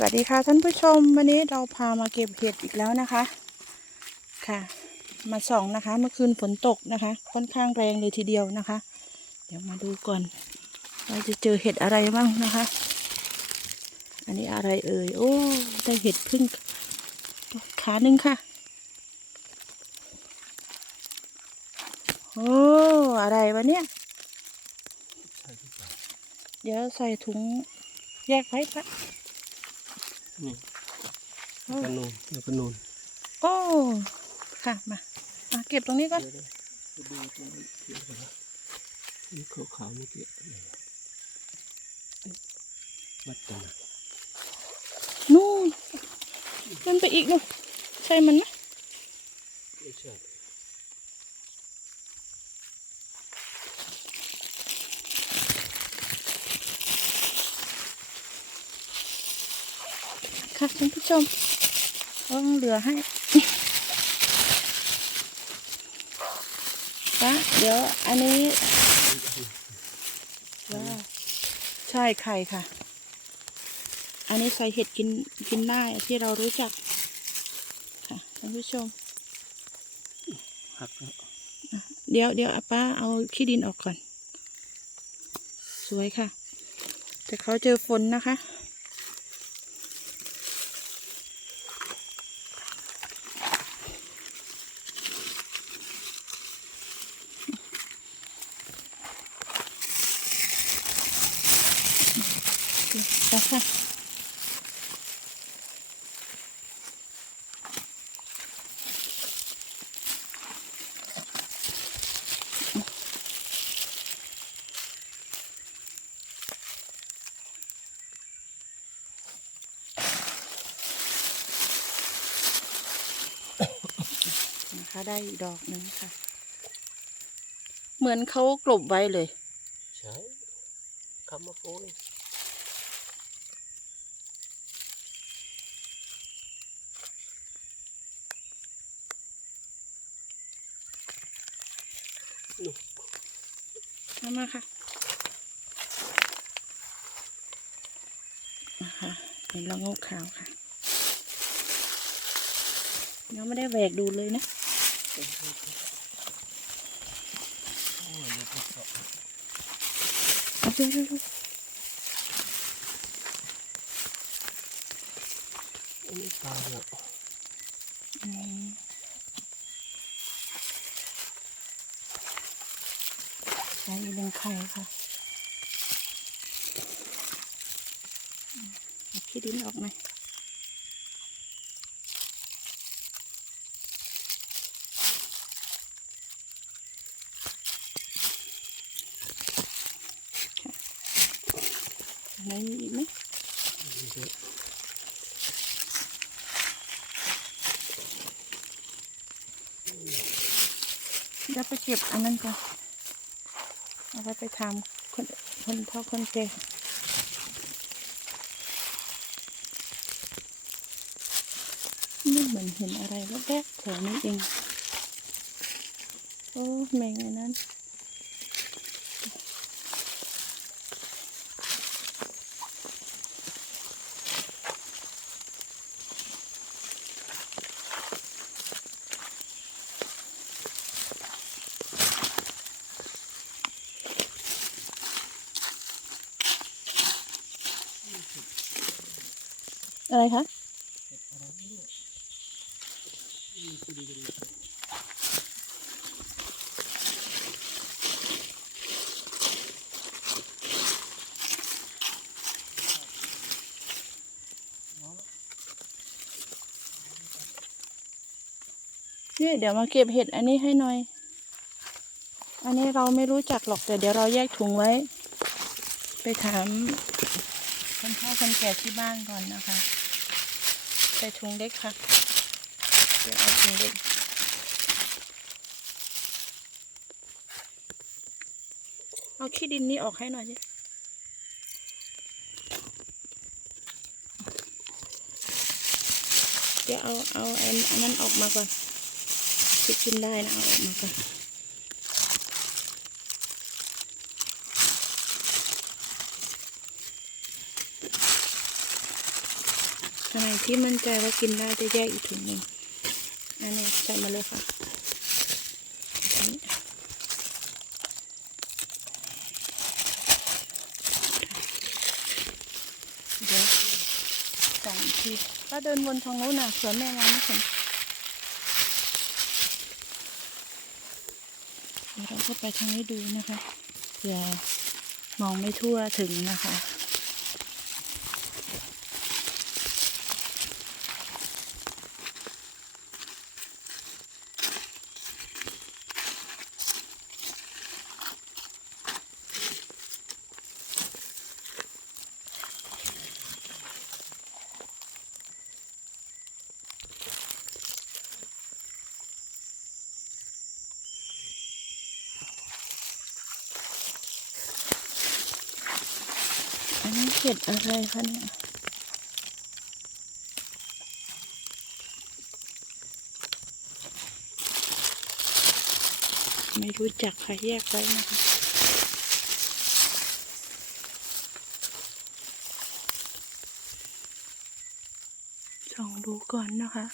สวัสดีค่ะท่านผู้ชม วันนี้เราพามาเก็บเห็ดอีกแล้วนะคะ ค่ะ มาส่องนะคะ เมื่อคืนฝนตกนะคะ ค่อนข้างแรงเลยทีเดียวนะคะ เดี๋ยวมาดูก่อนเราจะเจอเห็ดอะไรบ้างนะคะ อันนี้อะไรเอ่ยโอ้ได้เห็ดพึ่งขาหนึ่งค่ะโอ้อะไรวะเนี่ยเดี๋ยวใส่ถุงแยกไว้ปะ นี่แล้วก็นูนแล้วก็นูนโอ้ค่ะมามาเก็บตรงนี้ก่อนเดี๋ยวๆดูตรงนี้เกี่ยวกันนะนี่ขาวๆเมื่อกี้วัดกันนะนู่นมันไปอีกนู่นใช่มันไหมไม่ใช่ ค่ะท่านผู้ชมต้องเหลือให้นะเดี๋ยวอันนี้ว้าวใช่ไข่ค่ะ อันนี้ใส่เห็ดกินกินได้ที่เรารู้จัก ค่ะท่านผู้ชมหักแล้วเดี๋ยวเดี๋ยวอาป้าเอาขี้ดินออกก่อน สวยค่ะ แต่เขาเจอฝนนะคะ ไปค่ะนะคะได้อีกดอกหนึ่งค่ะ เหมือนเขากลบไว้เลย ใช่คำว่าโป้ ยมามาค่ะนะคะเห็นละโงกขาวค่ะยังไม่ได้แหวกดูเลยนะโอ้ยเดี๋ยวไปเจาะเอาเร็วเร็วเร็วอันนี้ตายแล้วอื มใส่อีกหนึ่งไข่ค่ะขี้ดินออกหน่อยอันไหนมีอีกไหมเดี๋ยวไปเก็บอันนั้นก่อน เอาไปไปทำคนคนเท่าคนแก่นี่เหมือนเห็นอะไรแล้วแรกๆแถวนี้เอง โอ้แมงไอ้นั้น อะไรคะนี่เดี๋ยวมาเก็บเห็ดอันนี้ให้หน่อย อันนี้เราไม่รู้จักหรอกแต่เดี๋ยวเราแยกถุงไว้ ไปถาม คนเฒ่าคนแก่ที่บ้านก่อนนะคะ ใส่ถุงเล็กค่ะ เดี๋ยวเอาถุงเล็กเอาขี้ดินนี้ออกให้หน่อยสิเดี๋ยวเอาเอาอันอันนั้นออกมาก่อนที่กินได้นะเอาออกมาก่อน ขณะที่มั่นใจว่ากินได้จะแยกอีกถุงหนึ่งอันนี้ใส่มาเลยค่ะเดี๋ยวสองทีก็เดินวนทางโน้นน่ะเผื่อแม่มาไม่เห็นเดี๋ยวเราก็ไปทางนี้ดูนะคะเผื่อมองไม่ทั่วถึงนะคะ อันนี้เห็ดอะไรคะเนี่ยไม่รู้จักค่ะแยกไว้นะคะส่องดูก่อนนะคะ